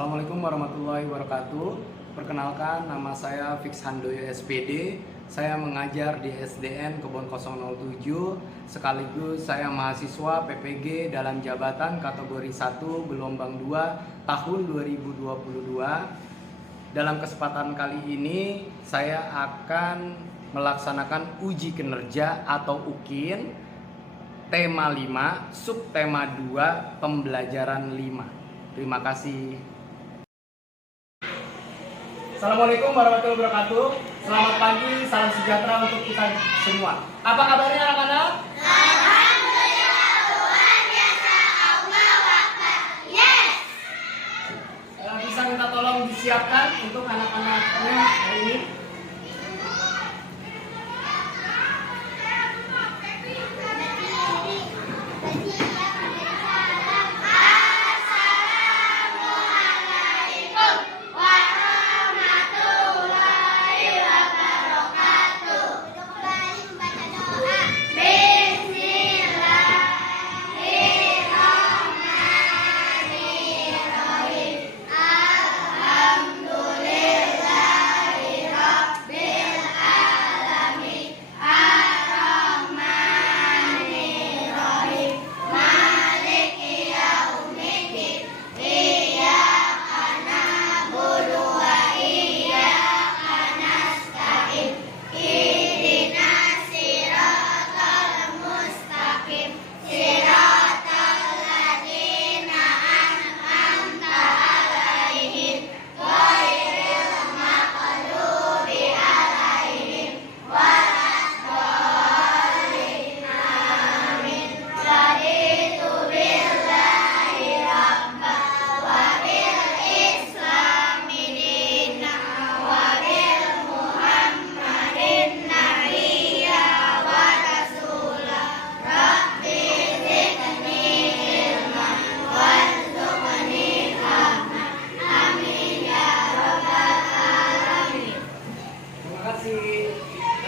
Assalamualaikum warahmatullahi wabarakatuh. Perkenalkan, nama saya Fix Handoyo SPD. Saya mengajar di SDN Kebon 007. Sekaligus saya mahasiswa PPG dalam jabatan kategori 1 gelombang 2 tahun 2022. Dalam kesempatan kali ini saya akan melaksanakan uji kinerja atau UKIN tema 5, subtema 2, pembelajaran 5. Terima kasih. Assalamualaikum warahmatullahi wabarakatuh. Selamat pagi, salam sejahtera untuk kita semua. Apa kabarnya anak-anak? Alhamdulillah, luar biasa. Allahu Akbar. Yes. Bisa minta tolong disiapkan untuk anak-anaknya hari ini.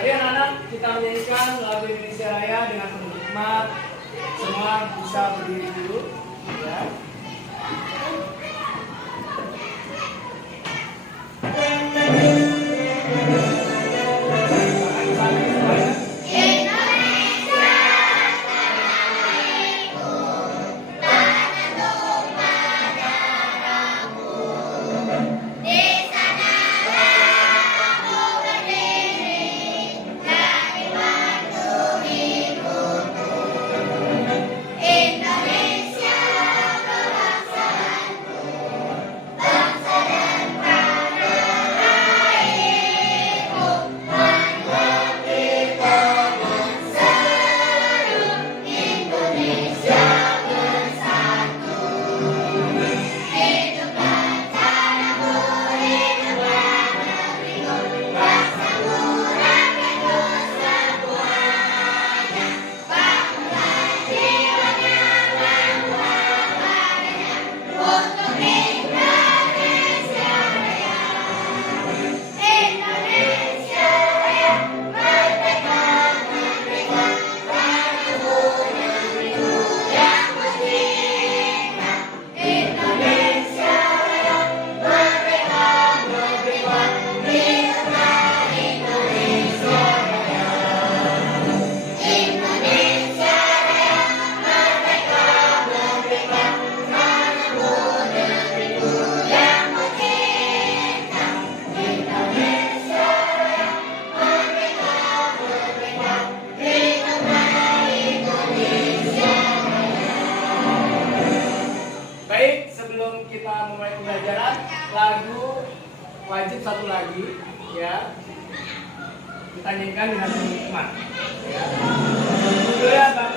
Mari anak-anak kita menyanyikan lagu Indonesia Raya dengan penuh hikmat. Semua bisa berdiri dulu, ya. Sebelum kita memulai pembelajaran, lagu wajib satu lagi, ya. Kita nyanyikan dengan hikmat, ya. Judulnya Bang.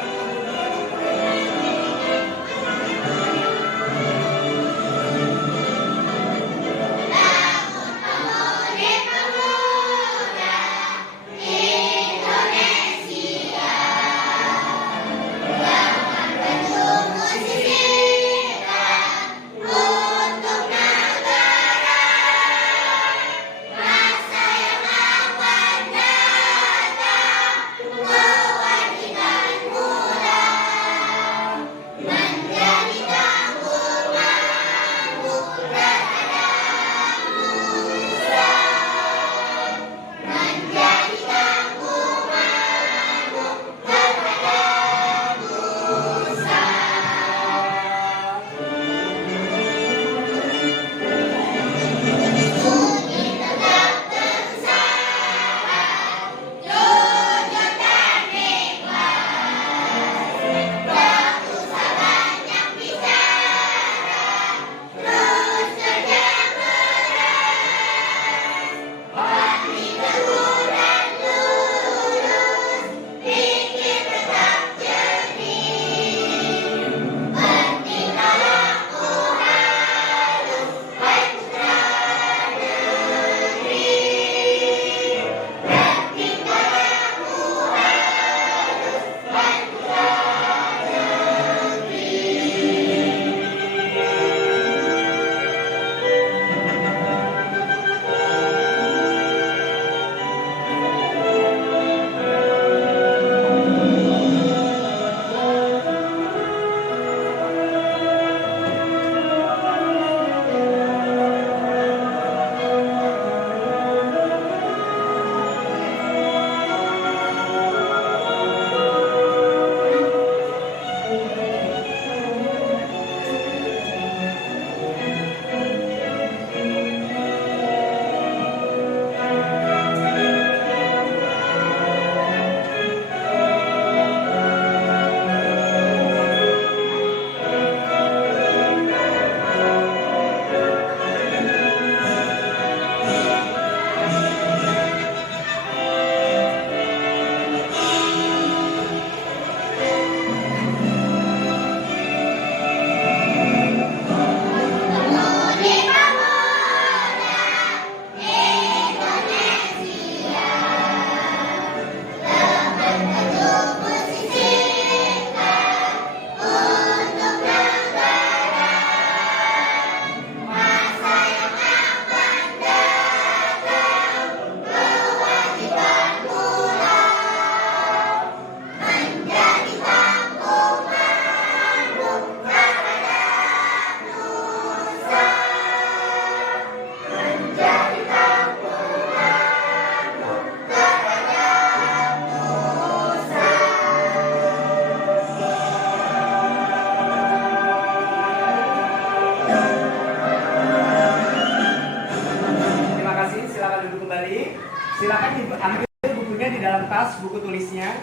buku tulisnya.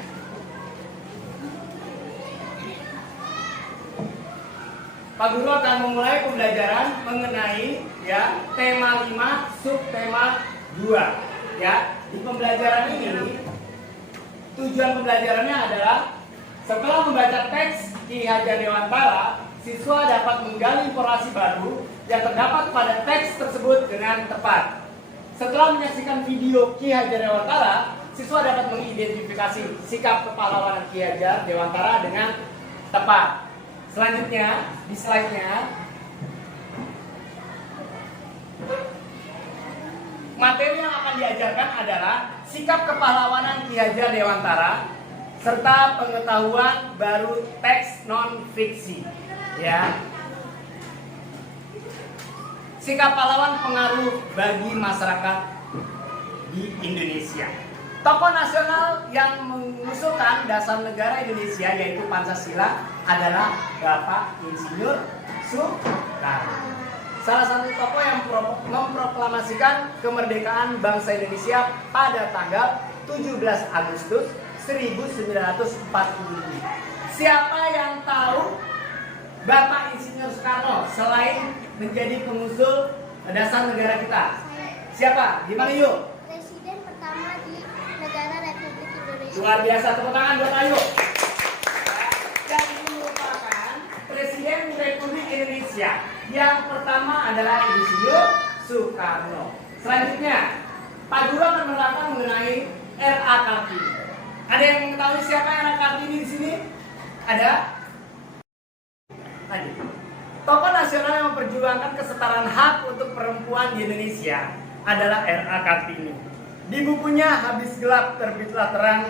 Pak Guru akan memulai pembelajaran mengenai ya tema 5 subtema 2 ya. Di pembelajaran ini tujuan pembelajarannya adalah setelah membaca teks Ki Hajar Dewantara, siswa dapat menggali informasi baru yang terdapat pada teks tersebut dengan tepat. Setelah menyaksikan video Ki Hajar Dewantara, siswa dapat mengidentifikasi sikap kepahlawanan Ki Hajar Dewantara dengan tepat. Selanjutnya, di slide-nya, materi yang akan diajarkan adalah sikap kepahlawanan Ki Hajar Dewantara serta pengetahuan baru teks non-fiksi. Ya. Sikap pahlawan pengaruh bagi masyarakat di Indonesia. Tokoh nasional yang mengusulkan dasar negara Indonesia yaitu Pancasila adalah Bapak Insinyur Soekarno. Salah satu tokoh yang memproklamasikan kemerdekaan bangsa Indonesia pada tanggal 17 Agustus 1945. Siapa yang tahu Bapak Insinyur Soekarno selain menjadi pengusul dasar negara kita? Siapa? Gimana yuk? Presiden pertama di negara Republik Indonesia. Luar biasa, tepuk tangan buat Ayu. Dan ini merupakan Presiden Republik Indonesia yang pertama adalah Insinyur Soekarno. Selanjutnya, Pak Guru akan menerangkan mengenai R.A. Kartini. Ada yang mengetahui siapa R.A. Kartini di sini? Ada? Ada. Tokoh nasional yang memperjuangkan kesetaraan hak untuk perempuan di Indonesia adalah R.A. Kartini. Di bukunya Habis Gelap Terbitlah Terang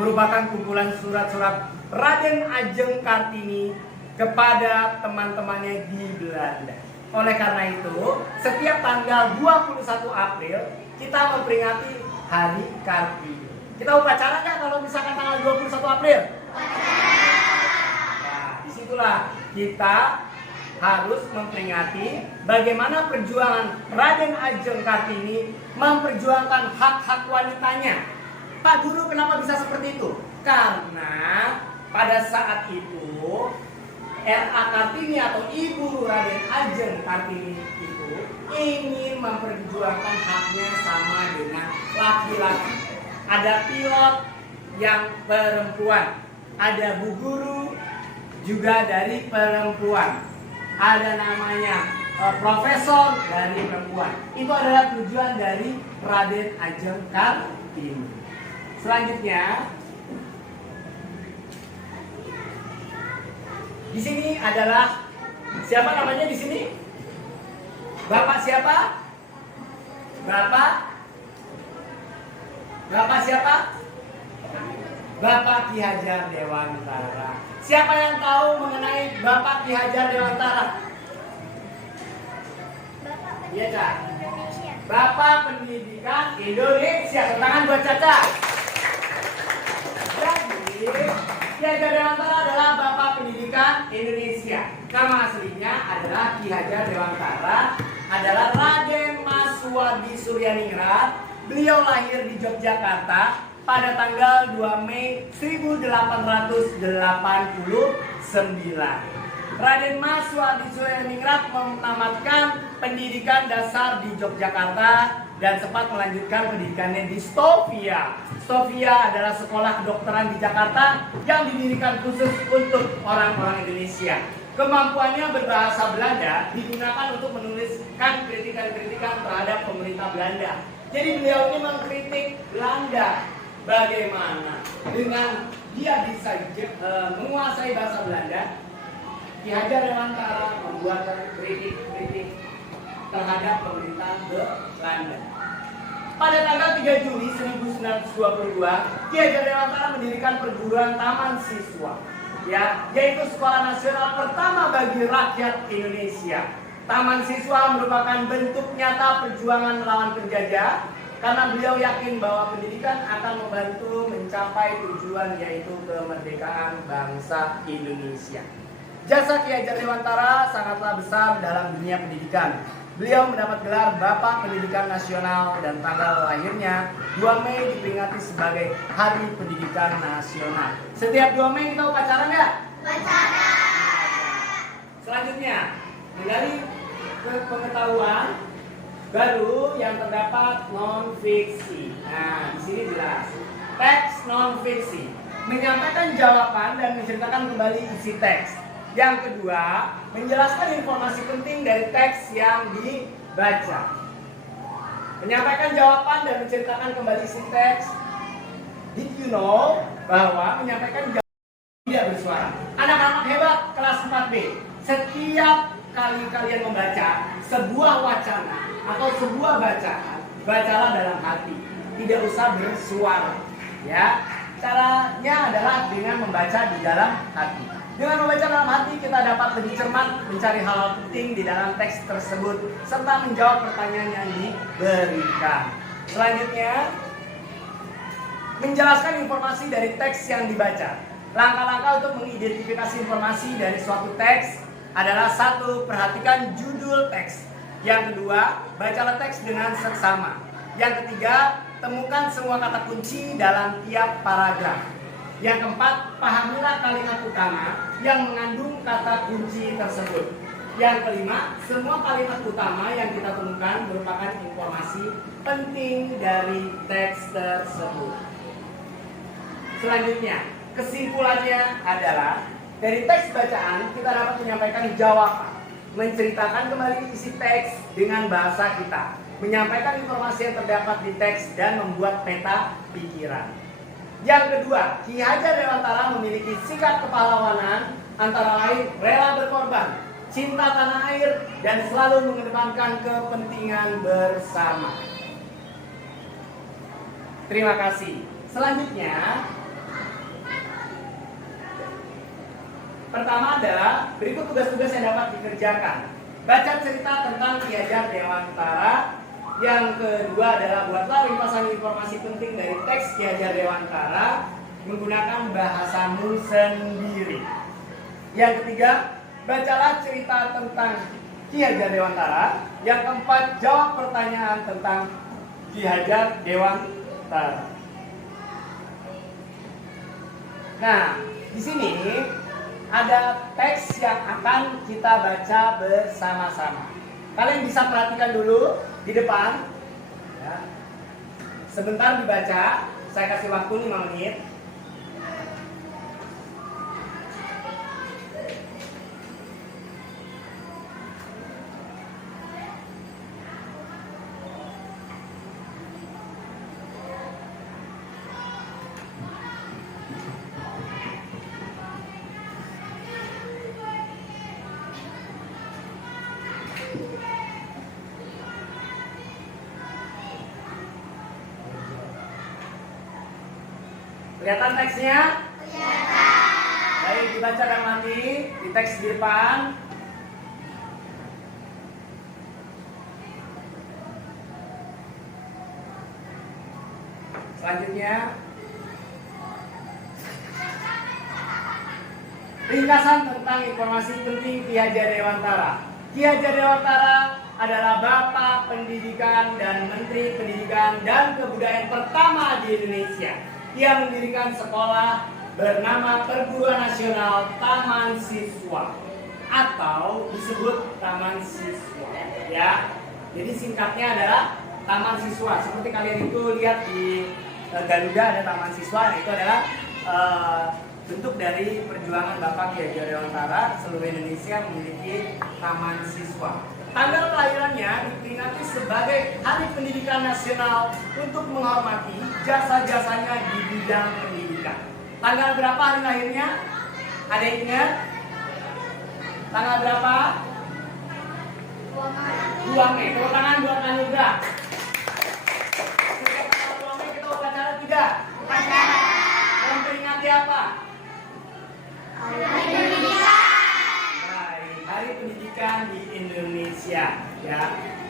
merupakan kumpulan surat-surat Raden Ajeng Kartini kepada teman-temannya di Belanda. Oleh karena itu, setiap tanggal 21 April kita memperingati Hari Kartini. Kita upacara nggak kalau misalkan tanggal 21 April? Nah, disitulah kita harus memperingati bagaimana perjuangan Raden Ajeng Kartini memperjuangkan hak-hak wanitanya. Pak Guru, kenapa bisa seperti itu? Karena pada saat itu R.A. Kartini atau Ibu Raden Ajeng Kartini itu ingin memperjuangkan haknya sama dengan laki-laki. Ada pilot yang perempuan, ada bu guru juga dari perempuan, ada namanya profesor dari perempuan. Itu adalah tujuan dari Raden Ajeng Kartini. Selanjutnya, di sini adalah siapa namanya di sini? Bapak siapa? Bapak siapa? Bapak Ki Hajar Dewantara. Siapa yang tahu mengenai Bapak Ki Hajar Dewantara? Bapak Iya, Kak. Indonesia. Bapak Pendidikan Indonesia. Tangan buat Caca. Jadi, Ki Hajar Dewantara adalah Bapak Pendidikan Indonesia. Nama aslinya adalah Ki Hajar Dewantara, adalah Raden Mas Suwadi Suryaningrat. Beliau lahir di Yogyakarta pada tanggal 2 Mei 1889. Raden Mas Suwadi Suryaningrat menamatkan pendidikan dasar di Yogyakarta dan sempat melanjutkan pendidikannya di Stovia. Stovia adalah sekolah kedokteran di Jakarta yang didirikan khusus untuk orang-orang Indonesia. Kemampuannya berbahasa Belanda digunakan untuk menuliskan kritikan-kritikan terhadap pemerintah Belanda. Jadi beliau ini mengkritik Belanda. Bagaimana dengan dia bisa menguasai bahasa Belanda, Ki Hajar Dewantara membuat kritik-kritik terhadap pemerintahan Belanda. Pada tanggal 3 Juli 1922, Ki Hajar Dewantara mendirikan perguruan taman siswa, yaitu sekolah nasional pertama bagi rakyat Indonesia. Taman siswa merupakan bentuk nyata perjuangan melawan penjajah karena beliau yakin bahwa pendidikan akan membantu mencapai tujuan yaitu kemerdekaan bangsa Indonesia. Jasa Ki Hajar Dewantara sangatlah besar dalam dunia pendidikan. Beliau mendapat gelar Bapak Pendidikan Nasional dan tanggal lahirnya 2 Mei diperingati sebagai Hari Pendidikan Nasional. Setiap 2 Mei kita upacara nggak? Upacara. Selanjutnya, menggali pengetahuan baru yang terdapat non-fiksi. Nah, di sini jelas. Teks non-fiksi menyampaikan jawaban dan menceritakan kembali isi teks. Yang kedua, menjelaskan informasi penting dari teks yang dibaca. Menyampaikan jawaban dan menceritakan kembali isi teks. Did you know bahwa menyampaikan jawaban tidak bersuara? Anak-anak hebat kelas 4B, setiap kali kalian membaca sebuah wacana atau sebuah bacaan, bacalah dalam hati, tidak usah bersuara. Ya, caranya adalah dengan membaca di dalam hati. Dengan membaca dalam hati, kita dapat lebih cermat mencari hal-hal penting di dalam teks tersebut serta menjawab pertanyaan yang diberikan. Selanjutnya, menjelaskan informasi dari teks yang dibaca. Langkah-langkah untuk mengidentifikasi informasi dari suatu teks adalah: 1. Perhatikan judul teks. Yang kedua, bacalah teks dengan seksama. Yang ketiga, temukan semua kata kunci dalam tiap paragraf. Yang keempat, pahamilah kalimat utama yang mengandung kata kunci tersebut. Yang kelima, semua kalimat utama yang kita temukan merupakan informasi penting dari teks tersebut. Selanjutnya, kesimpulannya adalah dari teks bacaan kita dapat menyampaikan jawaban, menceritakan kembali isi teks dengan bahasa kita, menyampaikan informasi yang terdapat di teks dan membuat peta pikiran. Yang kedua, Ki Hajar Dewantara memiliki sikap kepahlawanan antara lain rela berkorban, cinta tanah air, dan selalu mengedepankan kepentingan bersama. Terima kasih. Selanjutnya, pertama adalah berikut tugas-tugas yang dapat dikerjakan. Baca cerita tentang Ki Hajar Dewantara. Yang kedua adalah buatlah ringkasan informasi penting dari teks Ki Hajar Dewantara menggunakan bahasamu sendiri. Yang ketiga, bacalah cerita tentang Ki Hajar Dewantara. Yang keempat, jawab pertanyaan tentang Ki Hajar Dewantara. Nah, di sini ada teks yang akan kita baca bersama-sama. Kalian bisa perhatikan dulu di depan. Ya. Sebentar dibaca, saya kasih waktu 5 menit. Kelihatan teksnya? Kelihatan. Baik, dibaca dalam hati, di teks di depan. Selanjutnya, ringkasan tentang informasi penting Ki Hajar Dewantara. Ki Hajar Dewantara adalah Bapak Pendidikan dan Menteri Pendidikan dan Kebudayaan pertama di Indonesia. Ia mendirikan sekolah bernama Perguruan Nasional Taman Siswa atau disebut Taman Siswa. Ya, jadi singkatnya adalah Taman Siswa. Seperti kalian itu lihat di Garuda ada Taman Siswa, itu adalah bentuk dari perjuangan Bapak Ki Hajar Dewantara. Seluruh Indonesia memiliki Taman Siswa. Tanggal kelahirannya diperingati sebagai Hari Pendidikan Nasional untuk menghormati jasa-jasanya di bidang pendidikan. Tanggal berapa hari lahirnya? Ada yang ingat? Tanggal berapa? 2 Mei. Tepuk tangan buat Anugrah. Setiap tanggal 2 Mei kita upacara tidak? Upacara. Memperingati apa? Hari Pendidikan. Hari Pendidikan di Indonesia, ya.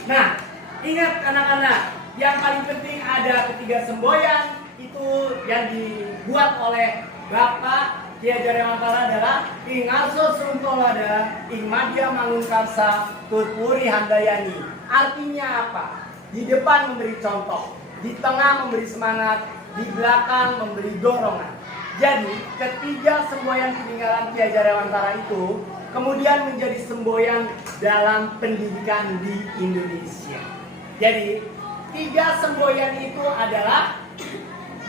Nah, ingat anak-anak, yang paling penting ada ketiga semboyan itu yang dibuat oleh Bapak Ki Hajar Dewantara adalah Ing Arso Sruntolada, Ing Madya Mangunkarsa, Tutpuri Handayani. artinya apa? Di depan memberi contoh, di tengah memberi semangat, di belakang memberi dorongan. Jadi ketiga semboyan peninggalan Ki Hajar Dewantara itu kemudian menjadi semboyan dalam pendidikan di Indonesia. Jadi tiga semboyan itu adalah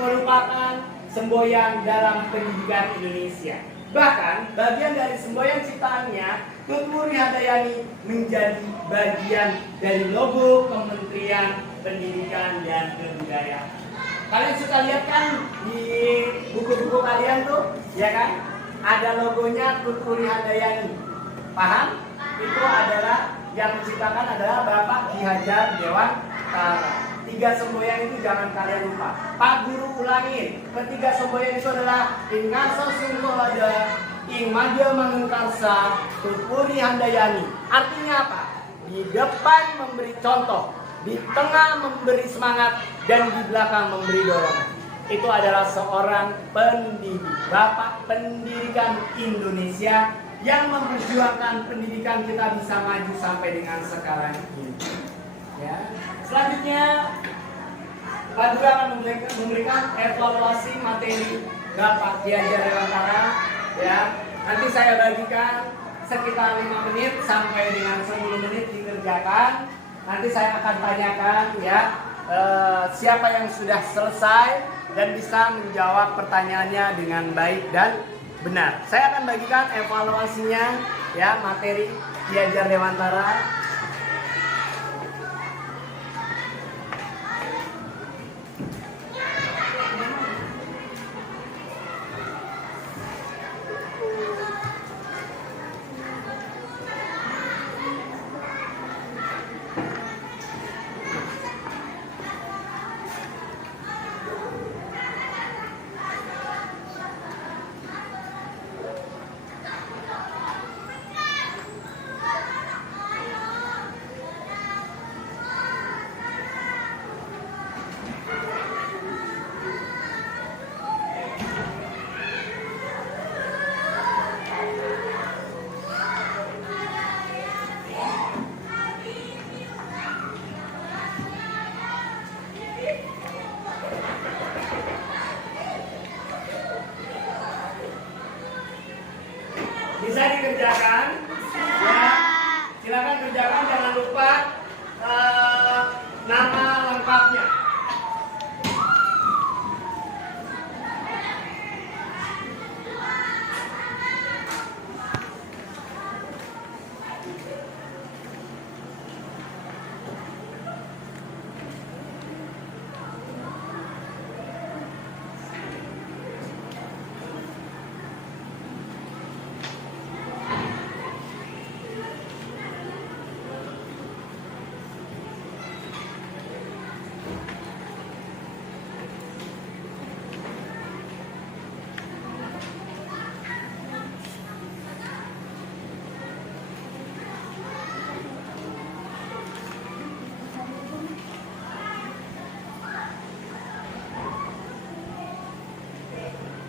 merupakan semboyan dalam pendidikan Indonesia. Bahkan bagian dari semboyan ciptaannya, Tutwuri Handayani menjadi bagian dari logo Kementerian Pendidikan dan Kebudayaan. Kalian suka lihat kan di buku-buku kalian tuh, ya kan? Ada logonya Tutwuri Handayani. Paham? Itu adalah yang menciptakan adalah Bapak Ki Hajar Dewantara. Tiga semboyan itu jangan kalian lupa. Pak Guru ulangin. Ketiga semboyan itu adalah Ing Ngarsa Sungkolada, Ing Madya Mangunkarsa, Tutwuri Handayani. Artinya apa? Di depan memberi contoh, di tengah memberi semangat, dan di belakang memberi dorongan. Itu adalah seorang pendidik, Bapak Pendidikan Indonesia yang memperjuangkan pendidikan kita bisa maju sampai dengan sekarang ini. Ya. Selanjutnya, Pak Guru akan memberikan evaluasi materi Bapak Ki Hajar Dewantara. Ya, nanti saya bagikan sekitar 5 menit sampai dengan 10 menit dikerjakan. Nanti saya akan tanyakan ya siapa yang sudah selesai dan bisa menjawab pertanyaannya dengan baik dan benar. Saya akan bagikan evaluasinya ya materi Ki Hajar Dewantara. Bisa dikerjakan? Ya, silakan kerjakan. Jangan lupa nama lengkapnya.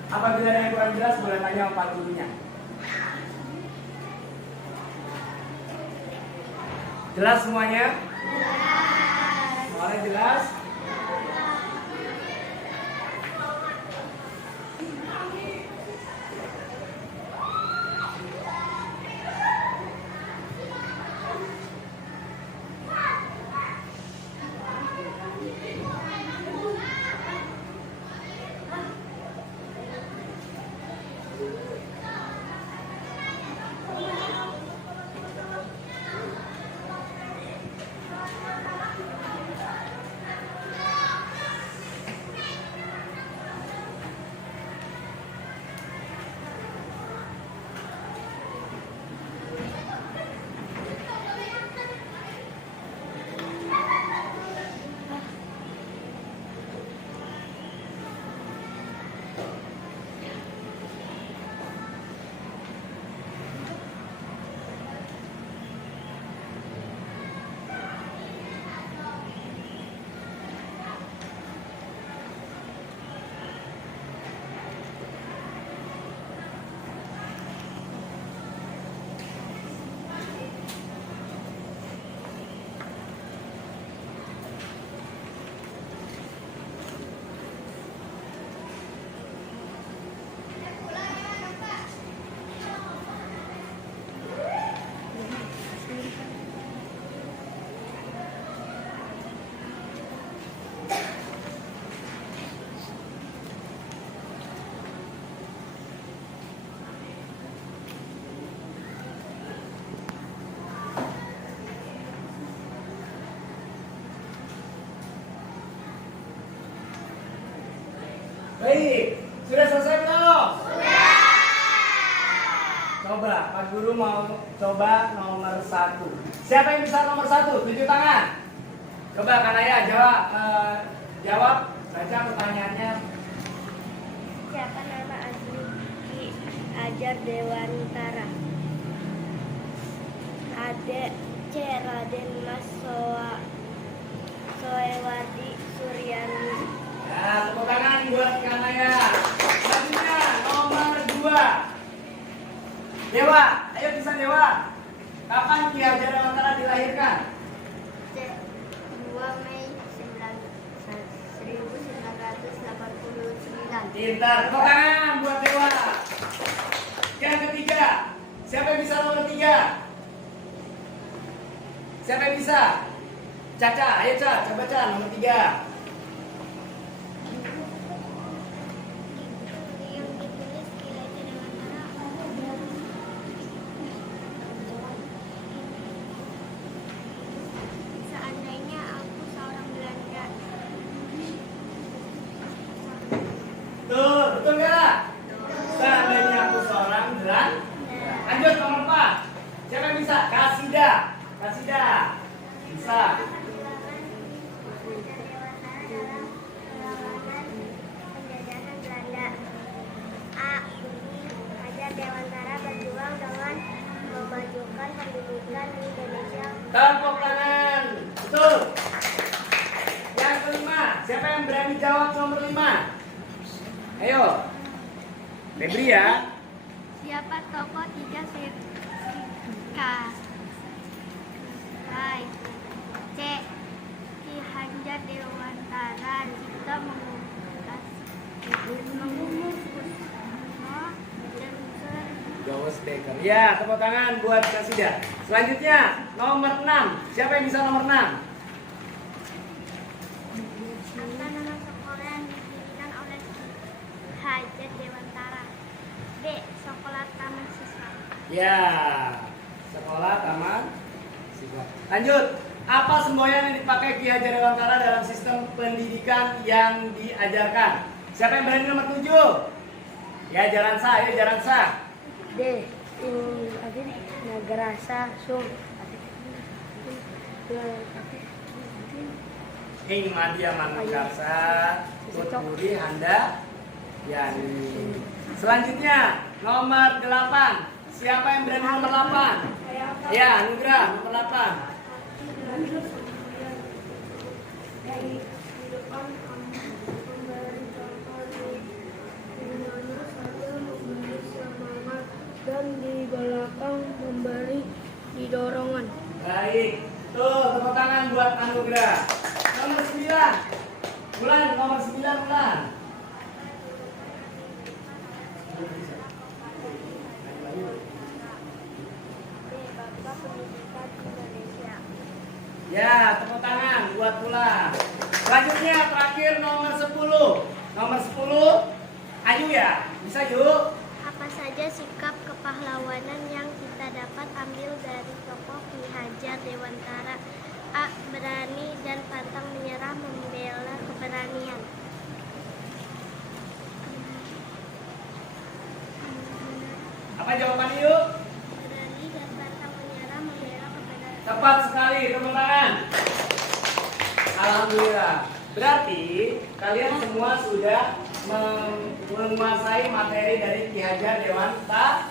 Apabila ada yang kurang jelas, boleh tanya Pak Gurunya. Jelas semuanya? Semuanya jelas? Baik, sudah selesai belum? Sudah. Coba, Pak Guru mau coba nomor 1. Siapa yang bisa nomor 1? Tunjuk tangan. Coba Kanaya jawab, baca pertanyaannya. Siapa nama asli Ki Hajar Dewantara? Ade C. Raden Mas Soewardi Suryani. Ya, tepuk tangan buat Kanaya. Selanjutnya nomor 2. Dewa, ayo bisa Dewa. Kapan Ki Hajar Dewantara dilahirkan? 2 Mei 1989. Pintar, tepuk tangan buat Dewa. Yang ketiga, siapa yang bisa nomor 3? Siapa yang bisa? Caca, ayo Caca, coba Caca nomor 3. Yang ditulis Ki Hajar Dewantara. Seandainya aku seorang Belanda. Tuh, betul nggak? Seandainya aku seorang belan. Lanjut nomor 4. Siapa yang bisa? Kasida. Kasida. Bisa. Penjajahan Belanda. A. Hajar Dewantara berjuang dengan memajukan pendidikan di Indonesia. Tepuk tangan. Betul. Yang kelima, siapa yang berani jawab nomor 5? Ayo. Febri ya. Siapa tokoh 3 Sika? Hai. C. Ki Hajar Dewantara jika Ghost Baker. Ya, tepuk tangan buat Kasida. Selanjutnya, nomor 6. Siapa yang bisa nomor 6? Apa nama sekolah yang didirikan oleh Ki Hajar Dewantara? D. Sekolah Taman Siswa. Ya, sekolah taman siswa. Lanjut, apa semboyan yang dipakai Ki Hajar Dewantara dalam sistem pendidikan yang diajarkan? Siapa yang berani nomor 7? Ya, jalan sah, ayo jalan sah. D. Nagarasa Sung. Ing Madya Manukarsa, Tuturi Handa Yani. Selanjutnya, nomor 8. Siapa yang berani nomor 8? Ya, Nugra, nomor 8. Dan di belakang memberi dorongan. Baik, tuh tepuk tangan buat Anugrah. Nomor 9. Bulan, nomor 9 Bulan. Bapak Pendidikan Indonesia. Ya, tepuk tangan buat Bulan. Selanjutnya terakhir nomor 10. Nomor 10. Ayu ya, bisa yuk. Apa saja sikap kepahlawanan yang kita dapat ambil dari tokoh Ki Hajar Dewantara? A. Berani dan pantang menyerah membela keberanian. Apa jawabannya yuk? Berani dan pantang menyerah membela keberanian. Tepat sekali, tepuk tangan. Alhamdulillah. Berarti kalian semua sudah menguasai materi dari Ki Hajar Dewantara.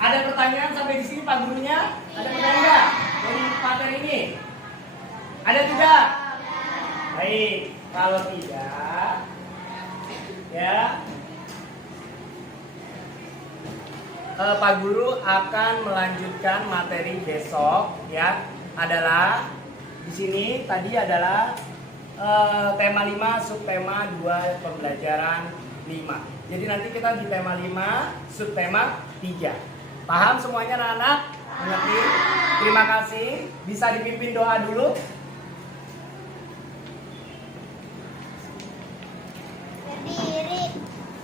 Ada pertanyaan sampai di sini Pak gurunya? Ada pertanyaan nggak dari materi ini? Ada tidak? Baik, kalau tidak, ya Pak Guru akan melanjutkan materi besok. Ya, adalah di sini tadi adalah tema 5, subtema 2, pembelajaran 5. Jadi nanti kita di tema 5, subtema 3. Paham semuanya anak-anak? Mengerti? Terima kasih. Bisa dipimpin doa dulu. Berdiri,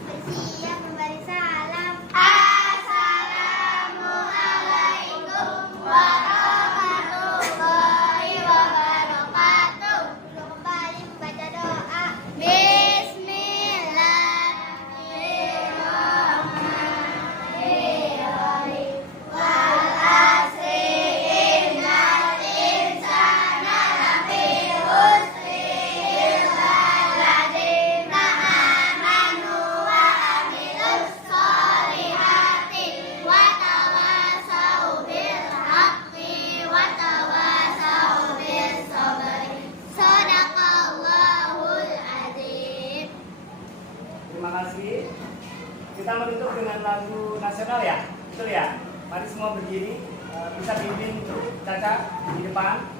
bersiap memberi salam. Assalamualaikum warahmatullahi wabarakatuh. Kembali membaca doa. Bismillah. Kita menutup dengan lagu nasional ya, betul ya? Mari semua berdiri, bisa bimbing Caca di depan.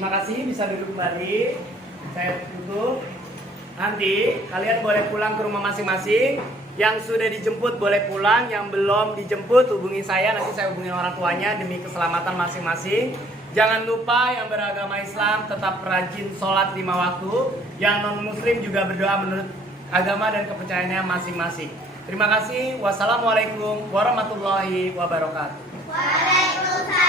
Terima kasih, bisa duduk kembali. Saya tutup. Nanti kalian boleh pulang ke rumah masing-masing. Yang sudah dijemput boleh pulang, yang belum dijemput hubungi saya. Nanti saya hubungi orang tuanya demi keselamatan masing-masing. Jangan lupa yang beragama Islam tetap rajin sholat 5 waktu. Yang non-muslim juga berdoa menurut agama dan kepercayaannya masing-masing. Terima kasih. Wassalamualaikum warahmatullahi wabarakatuh. Waalaikumsalam.